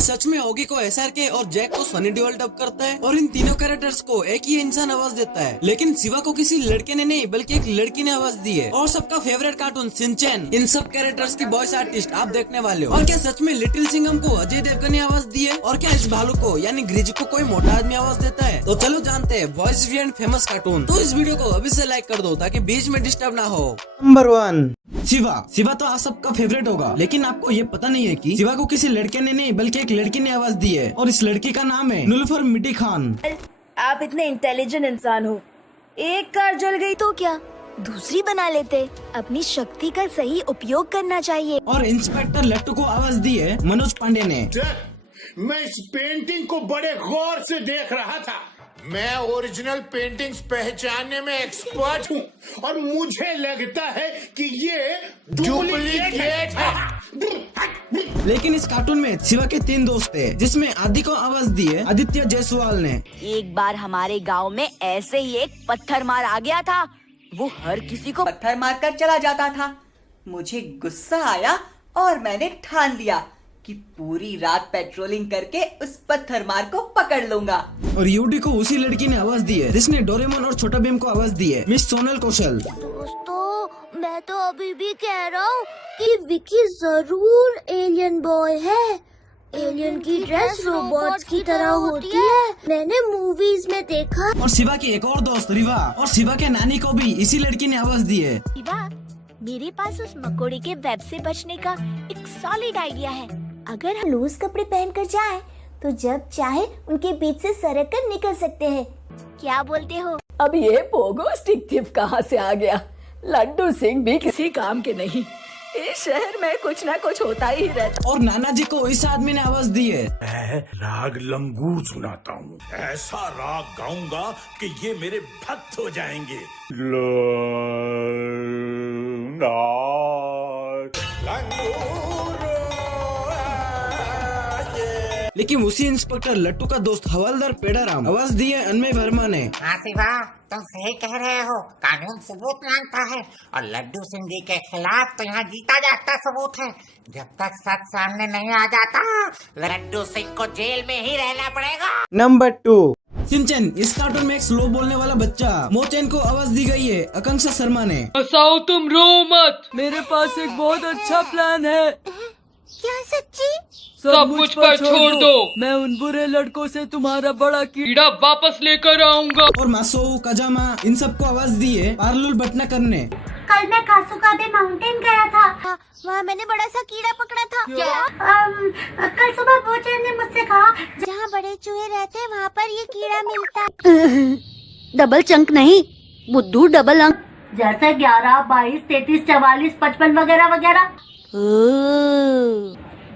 सच में ओगी को एसआरके और जैक को सनी देओल डब करता है और इन तीनों कैरेक्टर्स को एक ही इंसान आवाज देता है। लेकिन शिवा को किसी लड़के ने नहीं बल्कि एक लड़की ने आवाज दी है। और सबका फेवरेट कार्टून शिनचैन, इन सब कैरेक्टर्स की वॉइस आर्टिस्ट आप देखने वाले हो। और क्या सच में लिटिल सिंघम को अजय देवगन ने आवाज दी है? और क्या इस भालू को यानी ग्रिज को कोई मोटा आदमी आवाज देता है? तो चलो जानते हैं वॉइस एंड फेमस कार्टून। तो इस वीडियो को अभी से लाइक कर दो ताकि बीच में डिस्टर्ब ना हो। नंबर 1 शिवा तो आप सबका फेवरेट होगा, लेकिन आपको ये पता नहीं है कि शिवा को किसी लड़के ने नहीं बल्कि एक लड़की ने आवाज दी है। और इस लड़की का नाम है नुलफर मिटी खान। आप इतने इंटेलिजेंट इंसान हो, एक कार जल गई तो क्या दूसरी बना लेते। अपनी शक्ति का सही उपयोग करना चाहिए। और इंस्पेक्टर लट्टू को आवाज दी है मनोज पांडे ने। मैं इस पेंटिंग को बड़े गौर से देख रहा था। मैं ओरिजिनल पेंटिंग्स पहचानने में एक्सपर्ट हूँ और मुझे लगता है कि ये डुप्लीकेट है। लेकिन इस कार्टून में शिवा के 3 दोस्त थे, जिसमें आदि को आवाज दी है आदित्य जायसवाल ने। एक बार हमारे गांव में ऐसे ही एक पत्थर मार आ गया था। वो हर किसी को पत्थर मारकर चला जाता था। मुझे गुस्सा आया और मैंने ठान लिया कि पूरी रात पेट्रोलिंग करके उस पत्थर मार को पकड़ लूंगा। और यूडी को उसी लड़की ने आवाज दी है जिसने डोरेमोन और छोटा भीम को आवाज दी है, मिस सोनल कौशल। दोस्तों, मैं तो अभी भी कह रहा हूँ कि विकी जरूर एलियन बॉय है। एलियन की ड्रेस रोबोट्स की तरह होती है, मैंने मूवीज में देखा। और शिवा की एक और दोस्त रिवा और शिवा के नानी को भी इसी लड़की ने आवाज दी है। शिवा, मेरे पास उस मकोड़े के वेब से बचने का एक सॉलिड आइडिया है। अगर हम लूज कपड़े पहनकर जाएं, तो जब चाहे उनके बीच से सरक कर निकल सकते हैं। क्या बोलते हो? अब ये पोगो स्टिक थिप कहाँ से आ गया? लड्डू सिंह भी किसी काम के नहीं। इस शहर में कुछ ना कुछ होता ही रहता। और नाना जी को इस आदमी ने आवाज दी है। मैं राग लंगूर सुनाता हूँ, ऐसा राग गाऊंगा कि ये मेरे भक्त हो जाएंगे। लेकिन उसी इंस्पेक्टर लट्टू का दोस्त हवलदार पेड़ाराम आवाज दी है अनमय वर्मा ने। हाँ शिवा, तुम सही कह रहे हो। कानून सबूत मांगता है और लड्डू सिंह जी के खिलाफ तो यहाँ जीता जागता सबूत है। जब तक सच सामने नहीं आ जाता, लड्डू सिंह को जेल में ही रहना पड़ेगा। नंबर 2 शिनचैन, इस कार्टून में एक स्लो बोलने वाला बच्चा मोचैन को आवाज दी गई है आकांक्षा शर्मा ने। हंसाओ तुम, रो मत, मेरे पास एक बहुत अच्छा प्लान है। क्या सच्ची? सब मुझ पर छोड़ दो। मैं उन बुरे लड़कों से तुम्हारा बड़ा कीड़ा वापस लेकर आऊंगा। और मासो काजामा इन सबको आवाज दी है पार्लुल भटनागर ने। कल मैं कासुकाबे माउंटेन गया था, वहाँ मैंने बड़ा सा कीड़ा पकड़ा था। क्या? कल सुबह बोचैन ने मुझसे कहा जहाँ बड़े चूहे रहते हैं वहाँ पर ये कीड़ा मिलता है। डबल चंक नहीं बुद्धू, डबल अंक, जैसे 11, 22, 33, 44, 55 वगैरह वगैरह।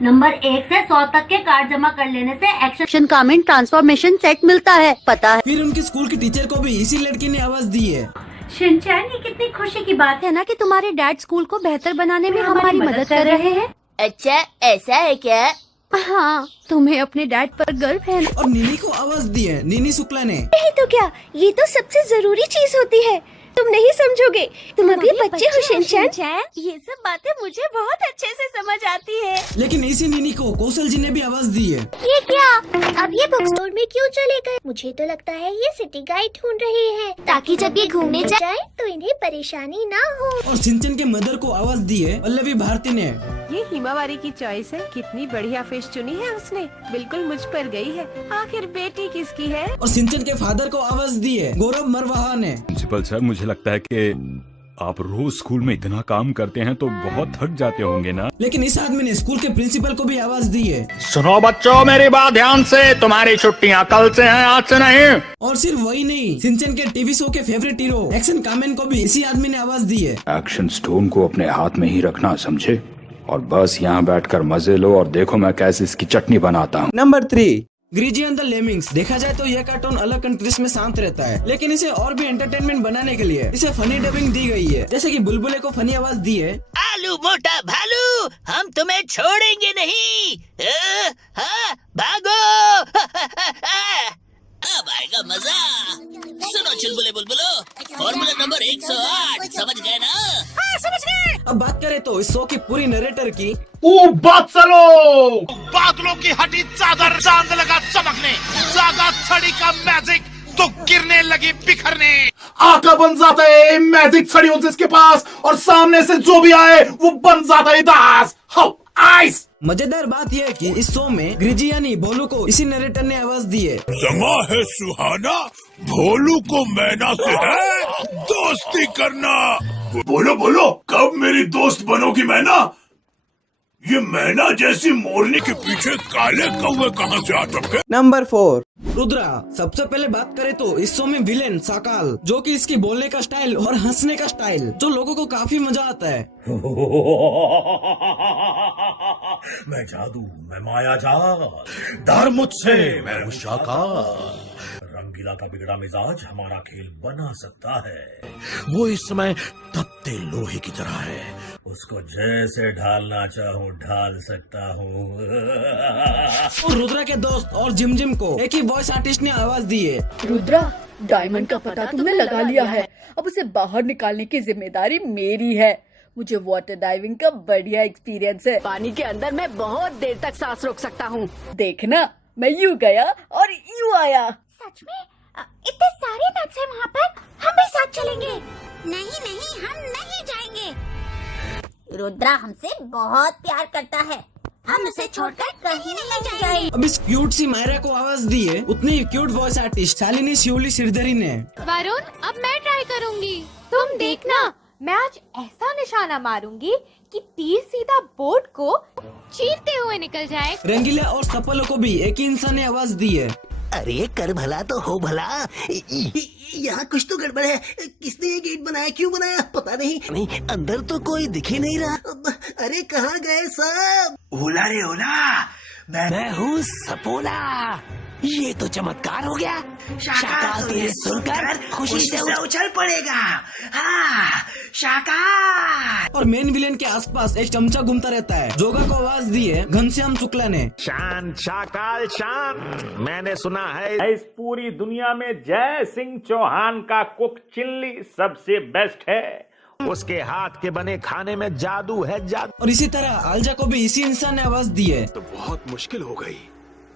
नंबर 1 से 100 तक के कार्ड जमा कर लेने से एक्शन कमेंट ट्रांसफॉर्मेशन सेट मिलता है, पता है। फिर उनकी स्कूल की टीचर को भी इसी लड़की ने आवाज दी है। शिनचैन, ये कितनी खुशी की बात है ना कि तुम्हारे डैड स्कूल को बेहतर बनाने में हमारी मदद कर रहे हैं। अच्छा ऐसा है क्या? हाँ, तुम्हें अपने डैड पर गर्व है। और नीनी को आवाज दी है नीनी शुक्ला ने। नहीं तो क्या, ये तो सबसे जरूरी चीज होती है। तुम नहीं समझोगे, तुम अभी बच्चे हो शिनचैन। ये सब बातें मुझे बहुत अच्छे से समझ आती है। लेकिन इसी नीनी को कौशल जी ने भी आवाज दी है। ये क्या? अब ये बुक स्टोर में क्यों चले गए? मुझे तो लगता है ये सिटी गाइड ढूंढ रहे हैं ताकि जब ये घूमने जाए तो इन्हें परेशानी ना हो। और शिनचैन के मदर को आवाज दी है पल्लवी भारती ने। ये हिमावारी की चॉइस है, कितनी बढ़िया फिश चुनी है उसने, बिल्कुल मुझ पर गई है। आखिर बेटी किसकी है? और शिनचैन के फादर को आवाज दी है गौरव मरवाहा ने। प्रिंसिपल सर, मुझे लगता है कि आप रोज स्कूल में इतना काम करते हैं तो बहुत थक जाते होंगे ना। लेकिन इस आदमी ने स्कूल के प्रिंसिपल को भी आवाज दी है। सुनो बच्चों, मेरी बात ध्यान से, तुम्हारी छुट्टियां कल से हैं, आज से नहीं। और सिर्फ वही नहीं, शिनचैन के टीवी शो के फेवरेट हीरो एक्शन कामेन को भी इसी आदमी ने आवाज दी है। एक्शन स्टोन को अपने हाथ में ही रखना, समझे? और बस यहाँ बैठकर मजे लो और देखो मैं कैसे इसकी चटनी बनाता हूँ। Number 3 Grizzy and the Lemmings. देखा जाए तो यह कार्टून अलग कंट्रीज में शांत रहता है, लेकिन इसे और भी एंटरटेनमेंट बनाने के लिए इसे फनी डबिंग दी गई है। जैसे कि बुलबुले को फनी आवाज दी है। आलू मोटा भालू, हम तुम्हें छोड़ेंगे नहीं। हाँ, भागो। अब आएगा मजा। सुनो चुलबुले बुलबुलो, फॉर्मूला नंबर 108, समझ गए ना? हाँ, समझ गए। अब बात करें तो इस शो की पूरी नरेटर की बादलों की हटी चादर, चांद लगा चमकने, जागा छड़ी का मैजिक तो गिरने लगी बिखरने। आका बन जाता है मैजिक छड़ी जिसके पास, और सामने से जो भी आए वो बन जाता है दास। How ice. मजेदार बात यह है कि इस शो में ग्रिजी यानी भोलू को इसी नरेटर ने आवाज दी है। समा है सुहाना, भोलू को मैना से है दोस्ती करना। बोलो बोलो, कब मेरी दोस्त बनोगी मैना? ये मैना जैसी मोरनी के पीछे काले कौवे कहाँ से आ चुके? नंबर 4, रुद्रा। सबसे पहले बात करें तो इस शो में विलेन साकाल, जो कि इसकी बोलने का स्टाइल और हंसने का स्टाइल जो लोगों को काफी मजा आता है। मैं जादू, मैं माया जाल, डर मुझसे, मैं हूँ शाकाल। रंगीला का बिगड़ा मिजाज हमारा खेल बना सकता है। वो इस समय तपते लोहे की तरह है, उसको जैसे ढालना चाहूँ ढाल सकता हूँ। और रुद्रा के दोस्त और जिम जिम को एक ही वॉइस आर्टिस्ट ने आवाज दी है। रुद्रा, डायमंड का पता तुमने लगा लिया है, अब उसे बाहर निकालने की जिम्मेदारी मेरी है। मुझे वाटर डाइविंग का बढ़िया एक्सपीरियंस है। पानी के अंदर मैं बहुत देर तक सांस रोक सकता हूँ। देखना, मैं यूँ गया और यूँ आया। सच में? इतने सारे नट्स हैं वहाँ पर, हम भी साथ चलेंगे। नहीं नहीं, हम नहीं जाएंगे। रुद्रा हमसे बहुत प्यार करता है, हम उसे छोड़कर कहीं नहीं जाएंगे। अब इस क्यूट सी मायरा को आवाज दी है उतनी क्यूट वॉइस आर्टिस्ट शालिनी शिवली सिरदरी ने। वरुण, अब मैं ट्राई करूंगी, तुम देखना। मैं आज ऐसा निशाना मारूंगी कि तीर सीधा बोट को चीरते हुए निकल जाए। रंगीला और सफलों को भी एक ही इंसान ने आवाज दी है। अरे कर भला तो हो भला, यहाँ कुछ तो गड़बड़ है। किसने ये गेट बनाया, क्यों बनाया पता नहीं, अंदर तो कोई दिख ही नहीं रहा। अरे कहाँ गए सब? ओला रे ओला, मैं हूँ सपोला। ये तो चमत्कार हो गया। शाकाल तुझे सुनकर खुशी से उछल पड़ेगा। हाँ, शाकाल। और मेन विलेन के आसपास एक चमचा घूमता रहता है। जोगा को आवाज दी है घनश्याम शुक्ला ने। शांत शाकाल शांत, मैंने सुना है इस पूरी दुनिया में जय सिंह चौहान का कुक चिल्ली सबसे बेस्ट है। उसके हाथ के बने खाने में जादू है, जादू। और इसी तरह आलजा को भी इसी इंसान ने आवाज दी है। तो बहुत मुश्किल हो गई।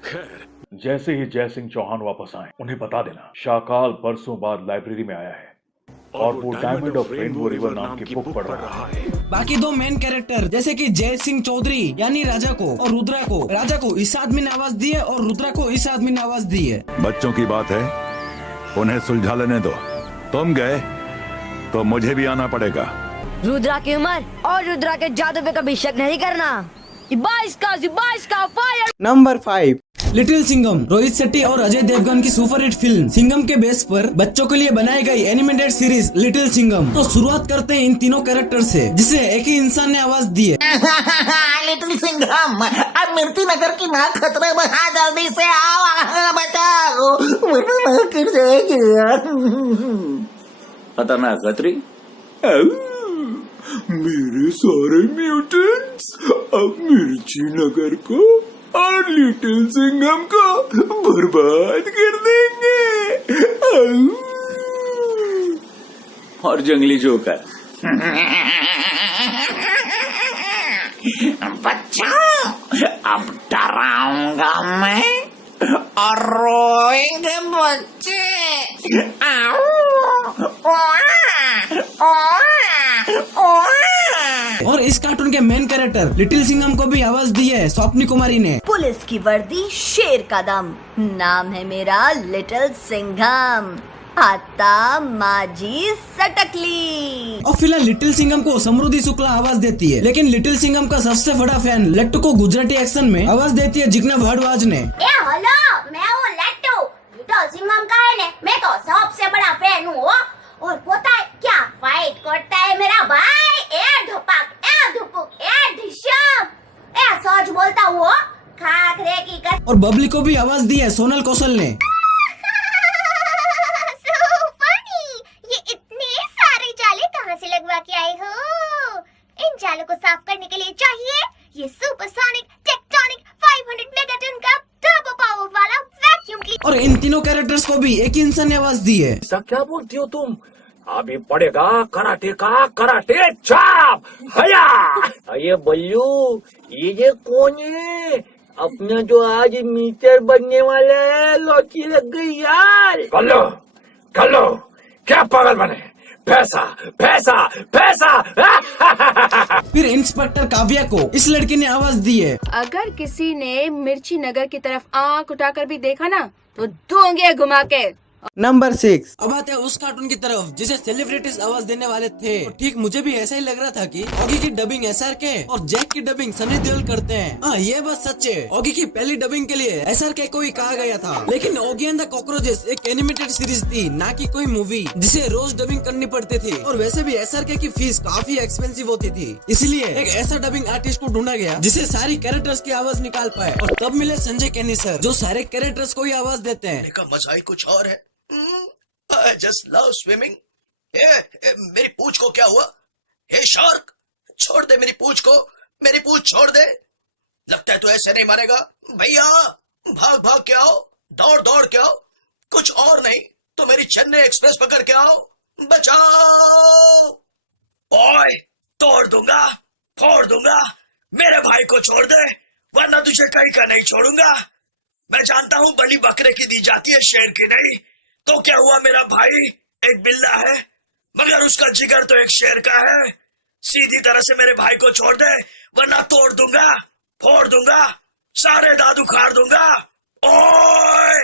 खैर, जैसे ही जय सिंह चौहान वापस आए उन्हें बता देना शाकाल परसों बाद लाइब्रेरी में आया है और वो डायमंड ऑफ रेनबो रिवर नाम की बुक पढ़ रहा है। बाकी दो मेन कैरेक्टर जैसे कि जय सिंह चौधरी यानी राजा को और रुद्रा को, राजा को इस आदमी ने आवाज दी है और रुद्रा को इस आदमी ने आवाज दी है। बच्चों की बात है, उन्हें सुलझा लेने दो। तुम गए तो मुझे भी आना पड़ेगा। रुद्रा की उम्र और रुद्रा के जादू पे कभी शक नहीं करना। 22 का fire. Number 5, little Singham. Rohit Shetty और अजय देवगन की सुपरहिट फिल्म सिंघम के बेस पर बच्चों के लिए बनाई गई एनिमेटेड सीरीज लिटिल सिंघम। तो शुरुआत करते हैं इन तीनों कैरेक्टर से, जिसे एक ही इंसान ने आवाज दी है। लिटिल सिंघम, अब मिर्ती नगर की माँ खतरे में, हाँ जल्दी से आओ, बचाओ, वरना गिर जाएगी। खतरनाक खतरी। मेरे सारे म्यूटेंट्स अब मिर्ची नगर को और लिटिल सिंघम को बर्बाद कर देंगे। और जंगली जोकर। बच्चों, अब डराऊंगा मैं और रोएंगे बच्चे। आओ, और इस कार्टून के मेन कैरेक्टर लिटिल सिंघम को भी आवाज दी है स्वप्नी कुमारी ने। पुलिस की वर्दी शेर का दम, नाम है मेरा लिटिल सिंघम, आता माजी सटकली। और फिलहाल लिटिल सिंघम को समृद्धि शुक्ला आवाज देती है, लेकिन लिटिल सिंघम का सबसे बड़ा फैन लट्टू को गुजराती एक्शन में आवाज देती है जिग्ना भारद्वाज ने। हेलो, मैं हूँ लट्टू, लिटिल सिंघम का है ने, मैं तो सबसे बड़ा फैन हूँ। और पता है क्या फाइट करता है मेरा भाई? ए धुपक, ए धुपुक, ए ढिशम, ए सच बोलता हूँ, खाखरे की कसम। और बबली को भी आवाज दी है सोनल कौशल ने। So funny! ये इतने सारे जाले कहाँ से लगवा के आए हो? इन जालों को साफ करने के लिए चाहिए ये सुपरसोनिक टेक्टोनिक 500 मेगाटन का टर्बो पावर वाला वैक्यूम क्लीनर। और इन तीनों कैरेक्टर्स को भी एक ही इंसान ने आवाज दी है। क्या बोलती हो तुम? अभी पड़ेगा कराटे का कराटे चाप हया। अरे बल्लू, ये कौन है? अपना जो आज मीटर बनने वाला है, लौकी लग गई यार। कल्लो कल्लो, क्या पागल बने? पैसा पैसा पैसा। फिर इंस्पेक्टर काव्या को इस लड़के ने आवाज दी है। अगर किसी ने मिर्ची नगर की तरफ आंख उठाकर भी देखा ना तो दूंगे घुमा के। नंबर 6। अब आते हैं उस कार्टून की तरफ जिसे सेलिब्रिटीज आवाज देने वाले थे। तो ठीक मुझे भी ऐसा ही लग रहा था कि ऑगी की डबिंग SRK और जैक की डबिंग सनी देओल करते हैं। हाँ, ये बात सच है। ऑगी की पहली डबिंग के लिए SRK को ही कहा गया था, लेकिन ऑगी एंड द कॉकरोचेस एक एनिमेटेड सीरीज थी, ना कि कोई मूवी जिसे रोज डबिंग करनी पड़ती थी। और वैसे भी SRK की फीस काफी एक्सपेंसिव होती थी, इसलिए एक ऐसा डबिंग आर्टिस्ट को ढूंढा गया जिसे सारी कैरेक्टर्स की आवाज निकाल पाए। और तब मिले संजय केनी सर, जो सारे कैरेक्टर्स को ही आवाज देते हैं। मजा ही कुछ और है। I just love swimming. मेरी पूंछ को क्या हुआ? हे शार्क, छोड़ दे मेरी पूंछ को, मेरी पूंछ छोड़ दे। लगता है तू ऐसे नहीं मारेगा। भैया भाग भाग के आओ, दौड़ दौड़ के आओ, कुछ और नहीं तो मेरी चेन्नई एक्सप्रेस पकड़ के आओ, बचाओ। ओए, तोड़ दूंगा, फोड़ दूंगा, मेरे भाई को छोड़ दे वरना तुझे कहीं का नहीं छोड़ूंगा। मैं जानता हूँ बलि बकरे की दी जाती है, शेर की नहीं। तो क्या हुआ, मेरा भाई एक बिल्ला है मगर उसका जिगर तो एक शेर का है। सीधी तरह से मेरे भाई को छोड़ दे वरना तोड़ दूंगा, फोड़ दूंगा, सारे दांत उखाड़ दूंगा। ओए,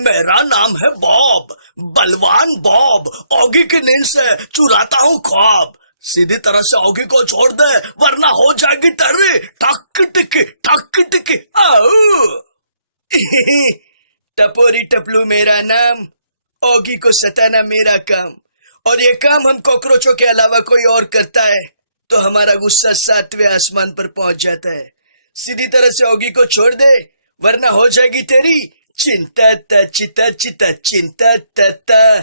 मेरा नाम है बॉब, बलवान बॉब। ऑगी की नींद से चुराता हूँ ख्वाब। सीधी तरह से ऑगी को छोड़ दे वरना हो जाएगी तेरी ठक टिकी ठक टिकी। टपोरी टपलू मेरा नाम, ऑगी को सताना मेरा काम। और ये काम हम कॉकरोचों के अलावा कोई और करता है तो हमारा गुस्सा 7वें आसमान पर पहुंच जाता है। सीधी तरह से ऑगी को छोड़ दे वरना हो जाएगी तेरी चिंता ता चिता चिता चिंता ता।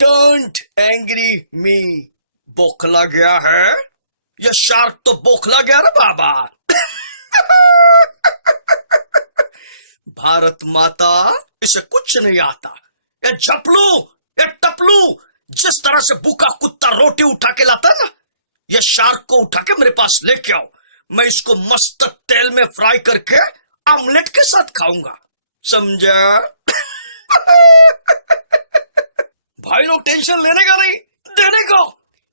डोंट एंग्री मी। बोखला गया है ये शार्क, तो बोखला गया ना बाबा। भारत माता, इसे कुछ नहीं आता। ये झपलू, ये टपलू, जिस तरह से भूखा कुत्ता रोटी उठा के लाता ना, ये शार्क को उठा के मेरे पास लेके आओ। मैं इसको मस्त तेल में फ्राई करके ऑमलेट के साथ खाऊंगा, समझा? भाई लोग टेंशन लेने का नहीं, देने का।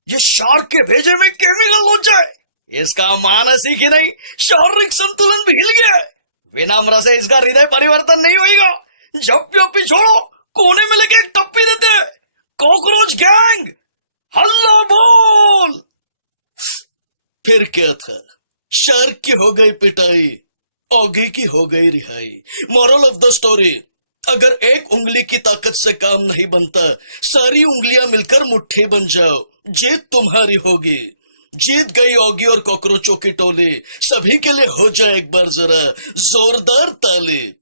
ये शार्क के भेजे में केमिकल हो जाए, इसका मानसिक ही नहीं शारीरिक संतुलन भी हिल गया है। विनम्र से इसका हृदय परिवर्तन नहीं होगा। जप्पी छोड़ो, कोने में लेके एक टप्पी देते। कॉकरोच गैंग हल्ला बोल। फिर क्या था, शार्क की हो गई पिटाई, ऑगी की हो गई रिहाई। मोरल ऑफ द स्टोरी, अगर एक उंगली की ताकत से काम नहीं बनता, सारी उंगलियां मिलकर मुट्ठी बन जाओ, जीत तुम्हारी होगी। जीत गई ऑगी और कॉकरोचों की टोली। सभी के लिए हो जाए एक बार जरा जोरदार ताली।